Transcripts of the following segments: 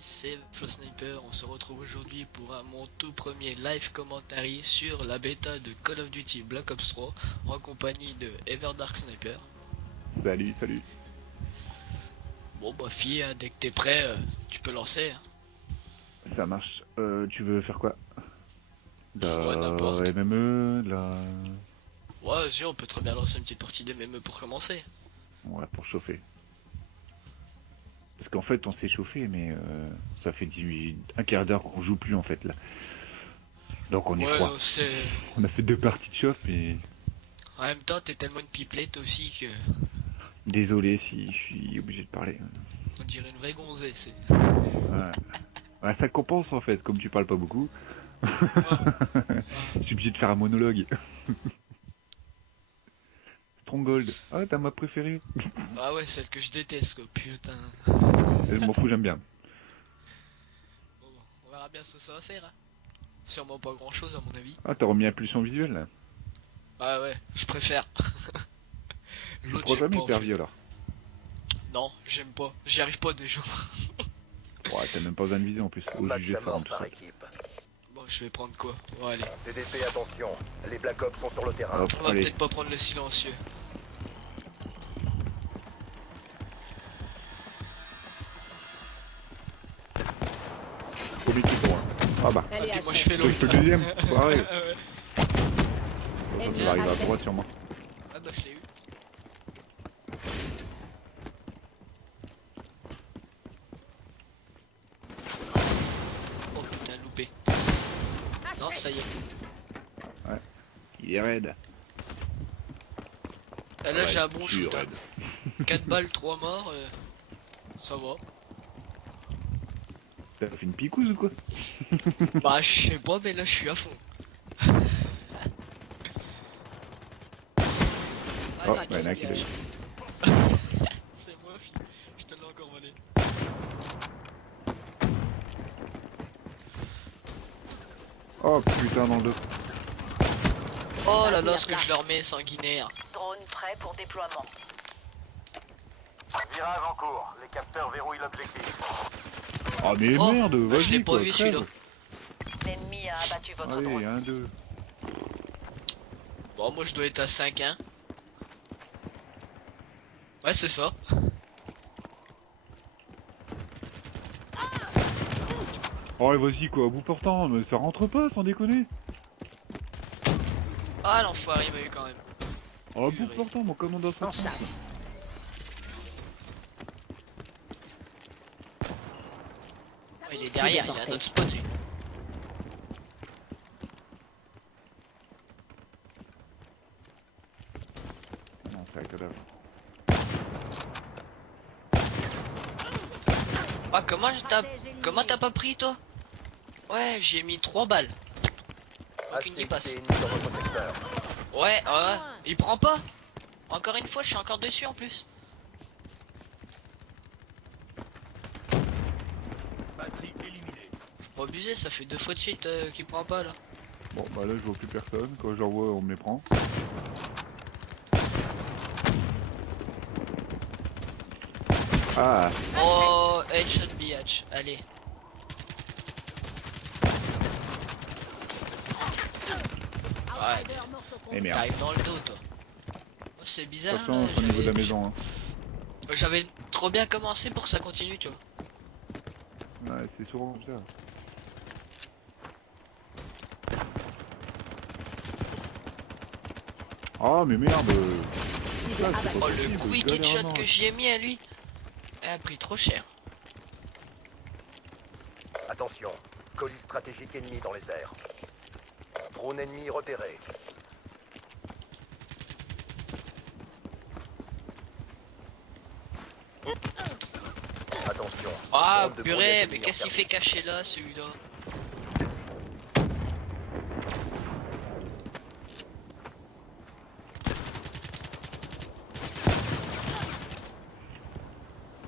c'est Flo Sniper. On se retrouve aujourd'hui pour mon tout premier live commentary sur la bêta de Call of Duty Black Ops 3 en compagnie de Everdark Sniper. Salut, salut. Bon bah fille, hein, dès que t'es prêt, tu peux lancer. Hein. Ça marche. Tu veux faire quoi? De Ouais, la n'importe. MME, de la... Ouais, vas-y, on peut très bien lancer une petite partie de MME pour commencer. Ouais, pour chauffer. Parce qu'en fait, on s'est chauffé, mais ça fait un quart d'heure qu'on joue plus, en fait, là. Donc on est Ouais, froid. c'est... On a fait 2 parties de chauffe, mais... En même temps, t'es tellement une pipelette aussi que... Désolé si je suis obligé de parler. On dirait une vraie gonzesse. Ouais. Ouais, ça compense, en fait, comme tu parles pas beaucoup. Ouais. Je suis obligé de faire un monologue. Stronghold. Ah, t'as ma préférée. Ah ouais, celle que je déteste, quoi, putain. Je m'en fous, j'aime bien. Bon, on verra bien ce que ça va faire. Hein. Sûrement pas grand chose à mon avis. Ah, t'as remis impulsion visuelle, là. Ah ouais, je préfère. Tu L'autre prends j'aime jamais pas en fait. hyper alors. Non, j'aime pas. J'y arrive pas déjà. Ouais, t'as même pas besoin de viser en plus. Au Match juger à ça mort tout par ça. équipe. Bon, je vais prendre quoi? Bon, allez. CDP, attention. Les Black Ops sont sur le terrain. Hop, On va allez. peut-être pas prendre le silencieux. Premier qui pour un. Ah bah. Ah, Allez, puis moi je HS. fais Toi, je fais l'autre. le deuxième. Pareil. Ah ouais. Ça Tiens, va arriver à HS. droite sur moi. Ah bah je l'ai eu. Oh putain, loupé. Non, ça y est. Il est raide. Ah, là Ouais, j'ai un bon je suis shoot. Hein. raide. 4 balles, 3 morts. Ça va. T'as fait une picouse ou quoi? Bah je sais pas, mais là je suis à fond. Oh, Allez, bah, y'en a qui l'a eu. c'est moi, fille. Je te l'ai encore volé. Oh putain, dans le dos. Oh là là, ce que je leur mets sanguinaire. Drone prêt pour déploiement. Virage en cours. Les capteurs verrouillent l'objectif. Ah, mais Oh, merde, bah, je l'ai vas-y pas quoi, vu, crève. celui-là. L'ennemi a abattu votre Allez, drone. 1, 2. Bon, moi je dois être à 5, hein. Ouais, c'est ça. Oh, vas-y quoi, au bout portant, mais ça rentre pas, sans déconner. Ah, l'enfoiré il m'a eu quand même. Oh, au bout Purée. portant, mon commandant En 60. chasse. Ah, il est derrière, il a un autre spawn lui. Non, c'est un cadavre. Ah, comment t'as pas pris toi? Ouais, j'ai mis 3 balles. Aucune n'y passe. Activité ennemie dans votre secteur. Ouais, il prend pas. Encore une fois, je suis encore dessus en plus. Batterie éliminée. Faut pas abuser, ça fait 2 fois de suite qu'il prend pas là. Bon, bah là, je vois plus personne. Quand j'en vois, on me les prend. Ah, Oh, headshot biatch, allez. Ouais, et merde. t'arrives dans le dos toi. Oh, c'est De bizarre. toute façon, là, c'est au niveau de la j'avais- maison. Hein. J'avais trop bien commencé pour que ça continue, tu vois. Ouais, c'est souvent comme ça. Ah, mais merde. Cible Ah, abattue. c'est Oh, pas le possible, quick galère headshot mort. que j'y ai mis à lui. Elle a pris trop cher. Attention. Colis stratégique ennemi dans les airs. Drone ennemi repéré. Attention. Ah, Drone de purée, grenade mais ennemi en qu'est-ce qu'il fait service. caché là, celui-là?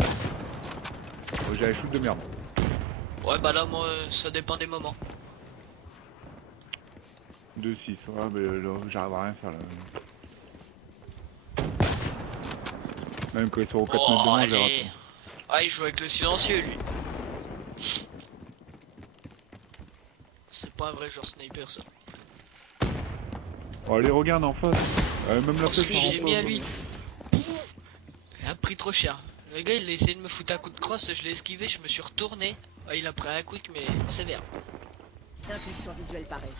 Oh, j'ai un shoot de merde. Ouais, bah là, moi, ça dépend des moments. 2-6, ouais, mais là, j'arrive à rien faire là. Même quand ils sont au 4 mètres de Oh, moi, j'ai allez. raté. Ah, il joue avec le silencieux, lui. pas un vrai genre sniper ça. Oh, allez, regarde en face. Même la Oh, flèche celui en j'ai mis à face, lui. Il a pris trop cher. Le gars il a essayé de me foutre un coup de crosse, je l'ai esquivé, je me suis retourné. Ah, il a pris un quick mais sévère. Impulsion visuelle pareille.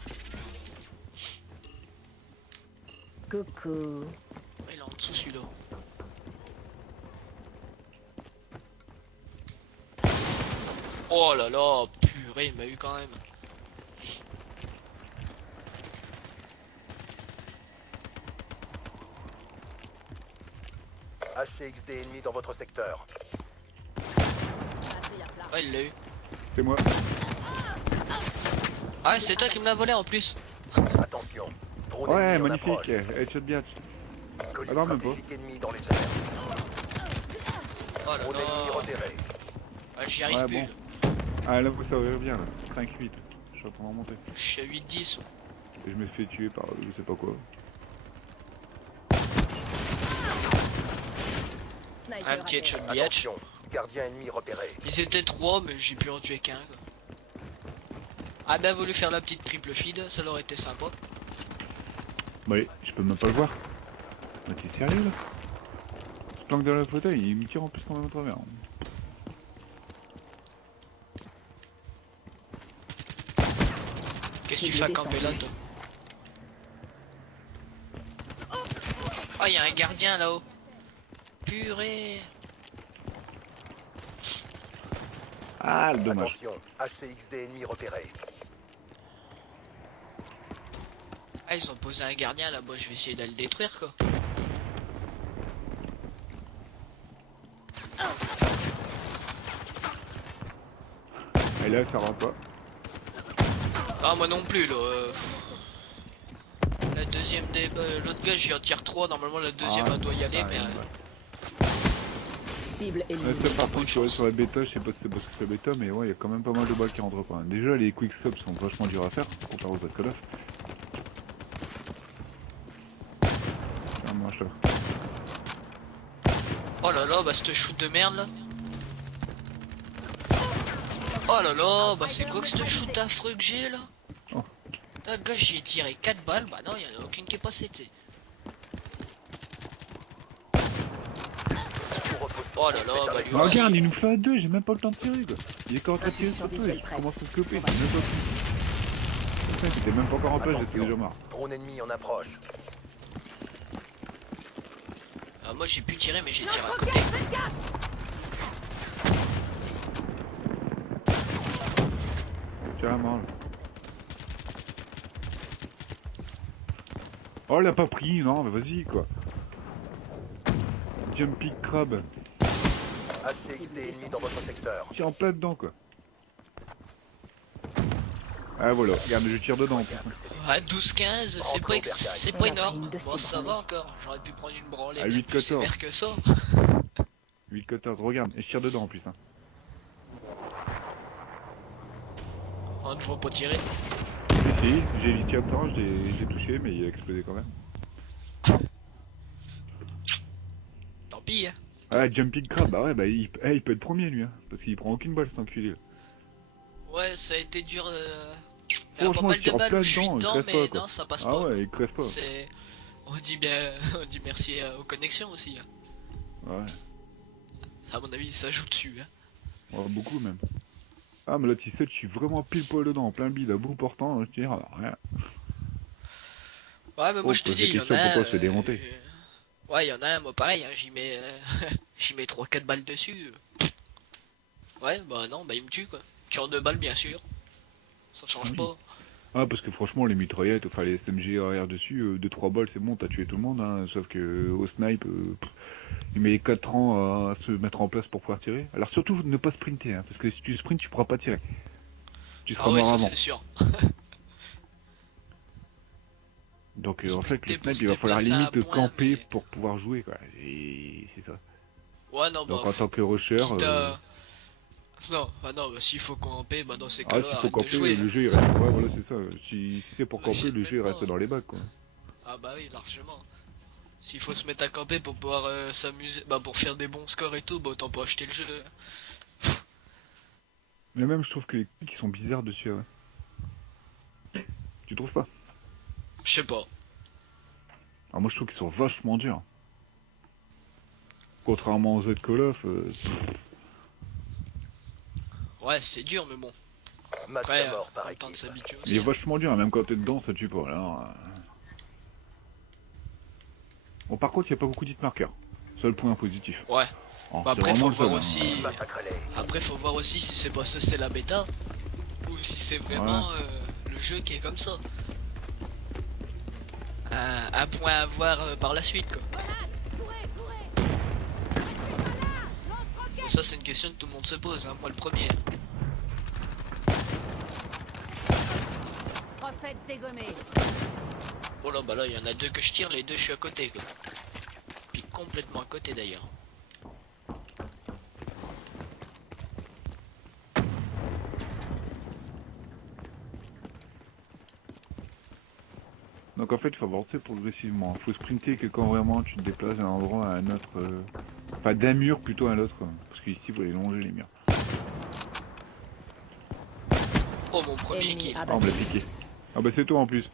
Coucou. Il est en dessous celui-là. Oh là là, purée, il m'a eu quand même. HCXD ennemi dans votre secteur. Ah, il l'a eu. C'est moi. Ah, c'est toi qui me l'as volé en plus. Attention. Drone Ouais, ennemi en magnifique. approche. Headshot biatch. Colis Ah non, même pas. stratégique ennemi dans les airs. Oh là Drone ennemi là. repéré. Ah, j'y arrive Ouais, plus. bon. Là. Ah, là, ça va bien, là. 5-8. Je suis en train de remonter. Je suis à 8-10. Et je me fais tuer par je sais pas quoi. Sniper Un petit à terre. headshot biatch. Attention. Gardien ennemi repéré. Ils étaient 3 mais j'ai pu en tuer qu'un. Ah ben voulu faire la petite triple feed, ça aurait été sympa. Bah, allez, je peux même pas le voir. Mais t'es sérieux là? Je planque dans le fauteuil, il me tire en plus quand même au travers. Qu'est-ce que tu fais à camper là toi? Oh y'a un gardien là-haut. Purée. Ah, le dommage. Attention. HCXD ennemi repéré. Ah ils ont posé un gardien là-bas, je vais essayer d'aller le détruire quoi. Et là, ça rentre pas. Ah moi non plus là. La deuxième des... l'autre gars j'y en tire 3, normalement la deuxième elle doit y aller mais... Cible Ouais, éliminée. ça, par T'as pas de contre, ouais, chance. sur la bêta, je sais pas si c'est parce que c'est la bêta, mais ouais, il y a quand même pas mal de balles qui rentrent pas. Déjà, les quickscopes sont vachement durs à faire, comparé aux autres Call of. Tiens, mange là. Oh là là, bah cette shoot de merde là. Oh là là, bah c'est quoi que ce shoot affreux que j'ai là? Oh. Ah gars j'y ai tiré 4 balles, bah non y'en a aucune qui est passée tu sais. Tout repose sur Oh vous, là là, faites un bah lui effort. aussi. Regarde, il nous fait à deux, j'ai même pas le temps de tirer quoi. Il est encore en train de tirer Impulsion sur toi, visuelle je prête. commence à scoper, j'ai même pas pu. Putain, c'était même pas encore en place, j'étais Attention. déjà mort. Drone ennemi en approche. Ah, moi j'ai pu tirer mais j'ai tiré à côté. Carrément là. Oh, il a pas pris, non, mais vas-y quoi. Jumping crab, HCXD ennemi dans votre secteur. tire en plein dedans quoi. Ah voilà, regarde, je tire dedans en plus. Ouais 12-15, c'est pas, c'est On pas a énorme. pris une de Bon ces ça va branlées. encore, j'aurais pu prendre une branlée À bien 8-14. plus sévère que ça. 8-14, regarde, et je tire dedans en plus. Hein. On ne faut pas tirer. Si, j'ai eu tir dedans, je l'ai touché, mais il a explosé quand même. Tant pis hein. Ah, Jumping Crab, bah ouais, bah il peut être premier lui, hein, parce qu'il prend aucune balle cet enculé. Ouais ça a été dur. Il y a pas Franchement, mal il de tire en balles plein où je suis dedans, il dedans crève mais pas quoi. non ça passe Ah pas. ouais, il crève pas. C'est... On dit bien, on dit merci aux connexions aussi. Hein. Ouais, À mon avis ça joue dessus. Hein. ouais, beaucoup même. Ah, mais là, tu sais, je suis vraiment pile poil dedans, en plein bide, à bout portant, je tire, alors rien. Ouais mais moi je te pose dis, la il y en question, a pourquoi un, se fait démonter ouais il y en a un, moi pareil, hein, j'y mets j'y mets 3-4 balles dessus. Ouais bah non, bah il me tue quoi. Tire 2 balles bien sûr. Ça change Oui. pas. Ah, parce que franchement, les mitraillettes, enfin les SMG arrière dessus, 2-3 balles, c'est bon, t'as tué tout le monde, hein, sauf que au snipe, il met 4 ans à se mettre en place pour pouvoir tirer. Alors surtout, ne pas sprinter, hein, parce que si tu sprintes, tu pourras pas tirer. Tu seras Ah ouais mort ça avant. c'est sûr. Donc en fait, le Sprinter pour snipe, se il va falloir déplacer à un limite point, camper mais- pour pouvoir jouer, quoi. Et c'est ça. Ouais non bah... Donc en tant que rusher, quitte à- Non, ah non, bah s'il faut camper, bah dans ces ah, cas-là, s'il faut arrête de camper, jouer. le Hein. jeu il reste. Ouais, voilà, c'est ça. Si c'est pour Ouais, camper, j'ai le même jeu il pas, reste hein. dans les bacs, quoi. Ah bah oui, largement. S'il faut se mettre à camper pour pouvoir s'amuser, bah pour faire des bons scores et tout, bah autant pas acheter le jeu. Mais même, je trouve que les clics ils sont bizarres dessus, ouais. trouves pas? Je sais pas. Alors moi je trouve qu'ils sont vachement durs. Contrairement aux autres Call of, Ouais, c'est dur, mais bon. Match Après, à mort par pas le temps de équipe. s'habituer il est aussi. vachement dur, hein, même quand t'es dedans ça tue pas. Alors, Bon par contre il n'y a pas beaucoup d'hitmarkers. Seul point positif. Ouais. Alors, Bah c'est après, vraiment faut le seul, voir hein. aussi. Massacrez-les. Après, faut voir aussi si c'est pas ça, c'est la bêta. Ou si c'est vraiment le jeu qui est comme ça. Un point à voir par la suite, quoi. Et ça, c'est une question que tout le monde se pose, hein, moi le premier. Prophète dégommé. Oh là, bah là, il y en a deux que je tire, les deux, je suis à côté, quoi. Puis complètement à côté d'ailleurs. Donc en fait il faut avancer progressivement. Il faut sprinter que quand vraiment tu te déplaces d'un endroit à un autre. Enfin d'un mur plutôt à l'autre. Parce qu'ici il faut les longer les murs. Oh, mon premier Ennemi kill. Ah on me l'a piqué. Ah bah c'est toi en plus.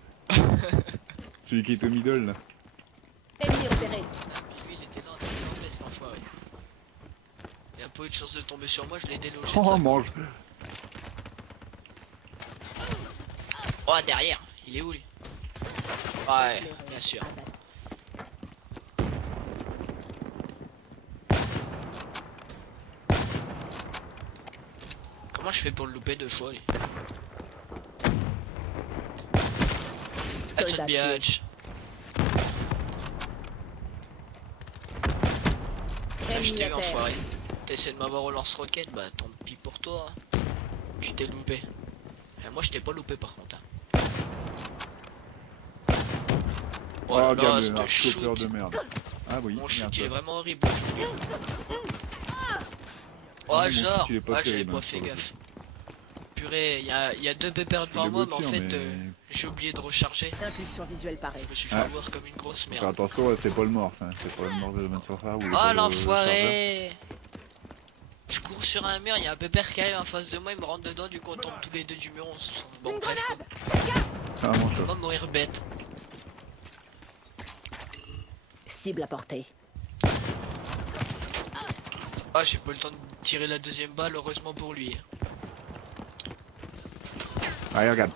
Celui qui est au middle là. Ennemi repéré. Lui, il était dans la cet enfoiré. Il a pas eu de chance de tomber sur moi, je l'ai délogé de Oh ça. mange. Oh, derrière, il est où lui? Ouais, bien sûr. Comment je fais pour le louper deux fois lui? Headshot Soldat tué. biatch. Je Ennemi t'ai à eu terre. enfoiré. T'essaies de m'avoir au lance-roquette, bah tant pis pour toi. Hein. Tu t'es loupé. Et moi je t'ai pas loupé par contre. Hein. Oh là là, regarde ce le shoot. de merde. Ah oui. Mon il y a un shoot il est peu. vraiment horrible aujourd'hui. Oh Ah, mon genre, shoot, il est pas j'avais terrible, pas hein, fait sur le gaffe. Purée, il y a deux pépères devant Il est moi, beau mais en tir, fait mais- j'ai oublié de recharger. Impulsion visuelle pareille. Je me suis fait Ah. avoir comme une grosse Faire merde. attention, ouais, c'est pas le morse, hein. C'est pas le morse de Advanced Warfare ou le Oh chargeur. l'enfoiré! Je cours sur un mur, il y a un pépère qui arrive en face de moi, il me rentre dedans, du coup on tombe tous les deux du mur, on se... Bon bref quoi. Ah mon On chat. va mourir bête. Cible à portée. Ah j'ai pas eu le temps de tirer la deuxième balle, heureusement pour lui. Allez regarde.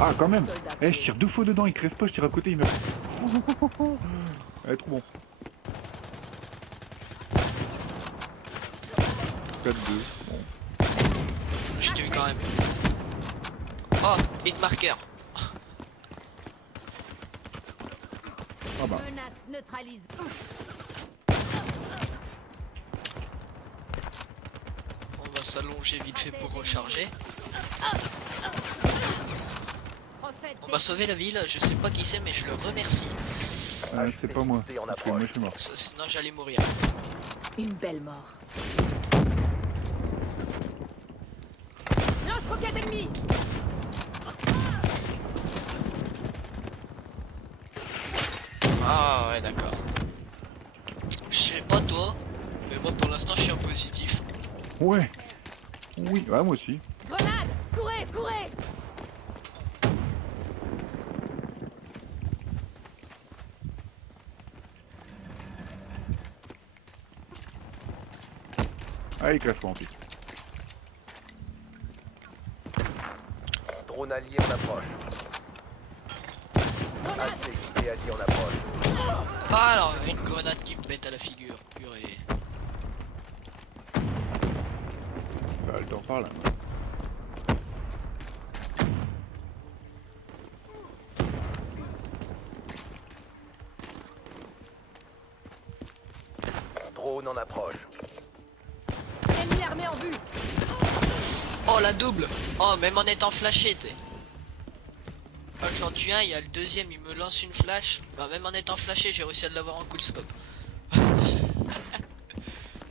Ah quand même. Soldat Eh je tué. tire deux fois dedans, il crève pas, je tire à côté, il meurt. Eh trop bon. 4-2. Bon. Je t'ai eu quand même. Oh, hit marker. Ah bah. Menace neutralisée. On va s'allonger vite fait pour recharger. On va sauver la ville, je sais pas qui c'est mais je le remercie. C'est pas moi. HC en Parce que moi je suis mort. Sinon j'allais mourir. Une belle mort. Lance-roquette ennemi. Ah ouais d'accord. Je sais pas toi, mais moi pour l'instant je suis en positif. Ouais. Oui, ouais moi aussi. Grenade. Courez, courez. Ah il clash pas en plus. Drone allié en approche. HC et allié en approche. Ah alors une grenade qui me pète à la figure, purée. Bah elle t'en parle. Drone en approche. Ennemi armé en vue. Oh la double. Oh même en étant flashé t'es. Quand j'en tue un, il y a le deuxième, il me lance une flash. Bah même en étant flashé, j'ai réussi à l'avoir en cool scope.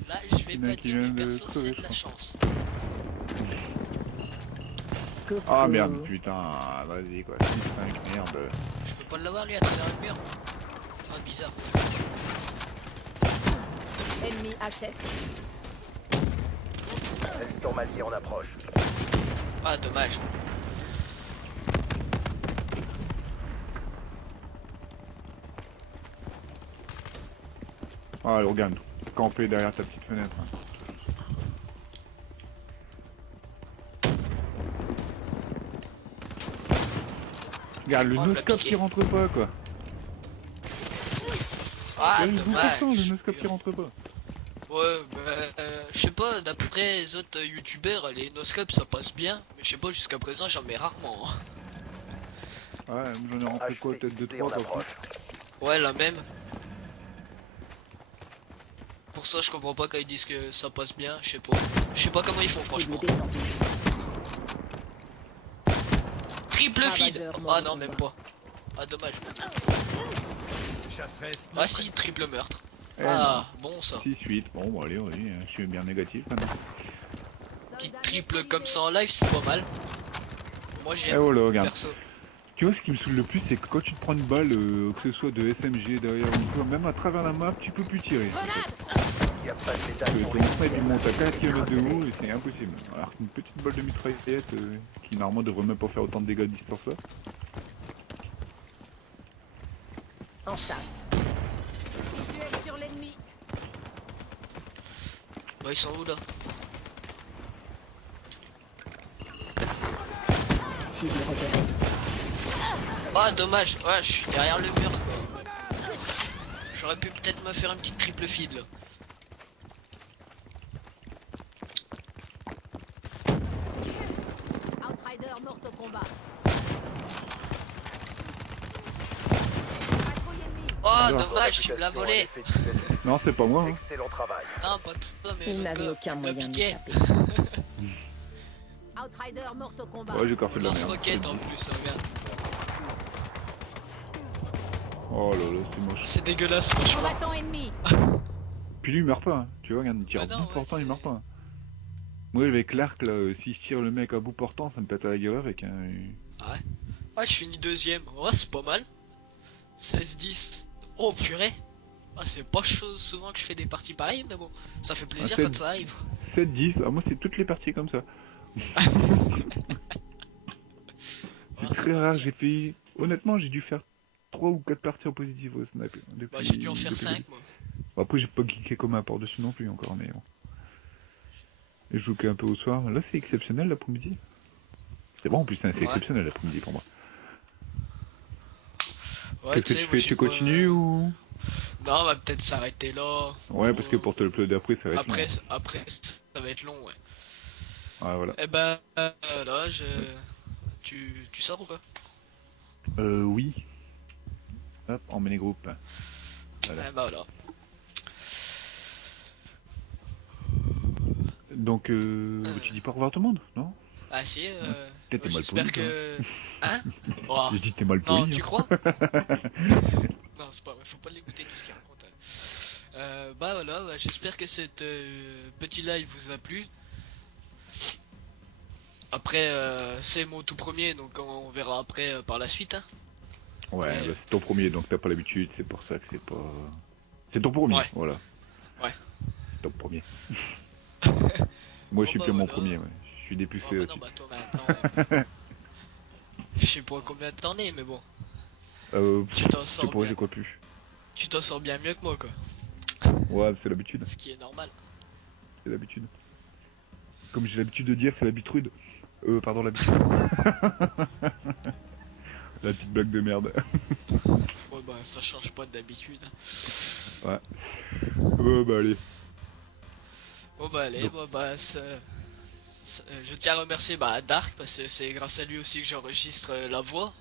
Là je vais Il y en a pas qui dire mais viennent de perso c'est crever, de je la crois. chance. Coucou. Ah merde, putain, vas-y quoi, 6-5, merde. Je peux pas l'avoir lui à travers le mur. Ah bizarre. Ennemi HS. Hellstorm allié en approche. Ah dommage. Ah, regarde, camper derrière ta petite fenêtre. Hein. Regarde, le Oh, on me l'a no-scope piqué. qui rentre pas, quoi. Ah, Ouais, je vous dommage. comprends, le no-scope qui rentre pas. Ouais, bah, je sais pas, d'après les autres youtubeurs, les noscopes ça passe bien, mais je sais pas, jusqu'à présent j'en mets rarement. Hein. Ouais, j'en ai rentré quoi, peut-être HCXD 2-3 en pas plus. approche. Ouais, la même. Pour ça, je comprends pas quand ils disent que ça passe bien, je sais pas. Je sais pas comment ils font, Cible franchement. descendue. Triple feed. Ravageur, Ah mort non, de même combat. pas. Ah, dommage. Chasseresse. Ah si, triple meurtre. Eh Ah, bon ça. 6-8, bon, bah, allez, allez, je suis bien négatif maintenant. Petite triple comme ça en live, c'est pas mal. Moi Eh j'aime, voilà, regarde. perso. Tu vois, ce qui me saoule le plus, c'est que quand tu te prends une balle, que ce soit de SMG derrière ou quoi, même à travers la map, tu peux plus tirer. Il n'y a pas de Parce médaille que pour ton les snipe il monte à 4 km de Écrasez-les. haut et c'est impossible. Alors qu'une petite balle de mitraillette qui normalement devrait même pas faire autant de dégâts de distance là. En chasse. Visuel sur l'ennemi. Bah, ils sont où là? Cible repérée. Ah, dommage. Ouais, je suis derrière le mur quoi. J'aurais pu peut-être me faire une petite triple feed là. Outrider morte au combat. Oh, Alors. dommage, tu me l'as volé. Non, c'est pas moi. Hein. Excellent travail. Non, pas tout ça, mais Il le n'avait gars, aucun il m'a moyen piqué. d'échapper. Outrider morte au combat. Ouais, j'ai encore fait de la merde. Lance-roquette en plus, regarde. Oh là là, c'est moche. C'est dégueulasse, franchement. Combattant ennemi. Puis lui il meurt pas, hein. Tu vois, regarde, il tire Ah non, à bout ouais, portant, il c'est- meurt pas. Hein. Moi avec l'arc là, si je tire le mec à bout portant, ça me pète à la gueule avec un. Ah ouais. Ah, je finis deuxième. Oh, c'est pas mal. 16-10. Oh, purée. Ah, c'est pas souvent que je fais des parties pareilles, mais bon, ça fait plaisir c'est- quand ça arrive. 7-10, ah moi c'est toutes les parties comme ça. Ah, C'est ça très va rare, bien. j'ai fait. Honnêtement, j'ai dû faire 3 ou 4 parties en positif au snap. Depuis... Bah, j'ai dû en faire depuis le 5 début. moi. Bon, après, j'ai pas geeké comme un port dessus non plus encore, mais bon. Et je joue qu'un peu au soir. Là, c'est exceptionnel l'après-midi. C'est bon en plus, hein, c'est Ouais. exceptionnel l'après-midi pour moi. Ouais, Qu'est-ce que sais, tu moi, fais? j'ai Tu pas- continues ou. Non, on va peut-être s'arrêter là. Ouais, parce que pour te le uploader après, ça va être Après, long. après, ça va être long, ouais. Ouais, voilà. Eh ben, là, tu sors ou quoi? Oui. Hop, on met les groupes. Voilà. Eh ben, voilà. Donc, tu dis pas au revoir tout le monde, non? Ah si, Peut-être t'es mal j'espère poli, toi. que... Hein? Oh, J'ai dit t'es mal non, poli. tu hein. crois? Non, c'est pas vrai, faut pas l'écouter tout ce qu'il raconte. Bah voilà, bah, j'espère que cette petit live vous a plu. Après, c'est mon tout premier, donc on verra après par la suite. Hein. Ouais, Ouais. bah, c'est ton premier, donc t'as pas l'habitude, c'est pour ça que c'est pas. C'est ton premier, Ouais. voilà. Ouais. C'est ton premier. Moi, je suis bah, plus mon voilà. premier, ouais. Je suis dépucé Oh, bah non, là-dessus. bah toi maintenant... Je sais pas combien t'en es, mais bon. Tu t'en Je sais sors pas, bien. j'ai quoi plus. Tu t'en sors bien mieux que moi, quoi. Ouais, c'est l'habitude, Ce qui est normal. c'est l'habitude. Comme j'ai l'habitude de dire, c'est l'habitude. Pardon, l'habitude. La petite blague de merde. Ouais, bah ça change pas d'habitude. Hein. Ouais. Bah allez. Bon bah allez, Donc. bon bah je tiens à remercier bah, Dark parce que c'est grâce à lui aussi que j'enregistre la voix.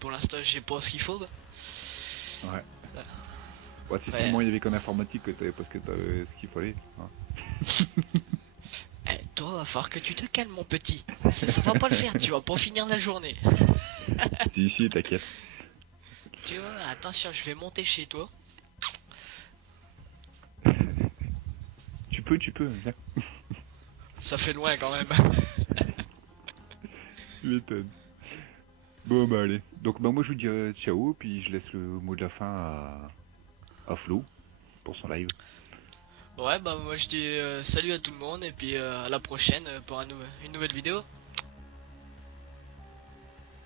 Pour l'instant j'ai pas ce qu'il faut. Quoi. Ouais. Ouais, si Ouais. seulement il y avait qu'en informatique que t'avais parce que t'avais ce qu'il fallait. Hein. Eh, toi, va falloir que tu te calmes mon petit. Ça va pas le faire, tu vas pas finir la journée. Si, t'inquiète. Tu vois, attention, je vais monter chez toi. Tu peux, viens. Ça fait loin quand même. Tu m'étonnes. Bon bah allez. Donc bah moi je vous dis ciao, puis je laisse le mot de la fin à Flo pour son live. Ouais, bah moi je dis salut à tout le monde et puis à la prochaine pour une nouvelle vidéo.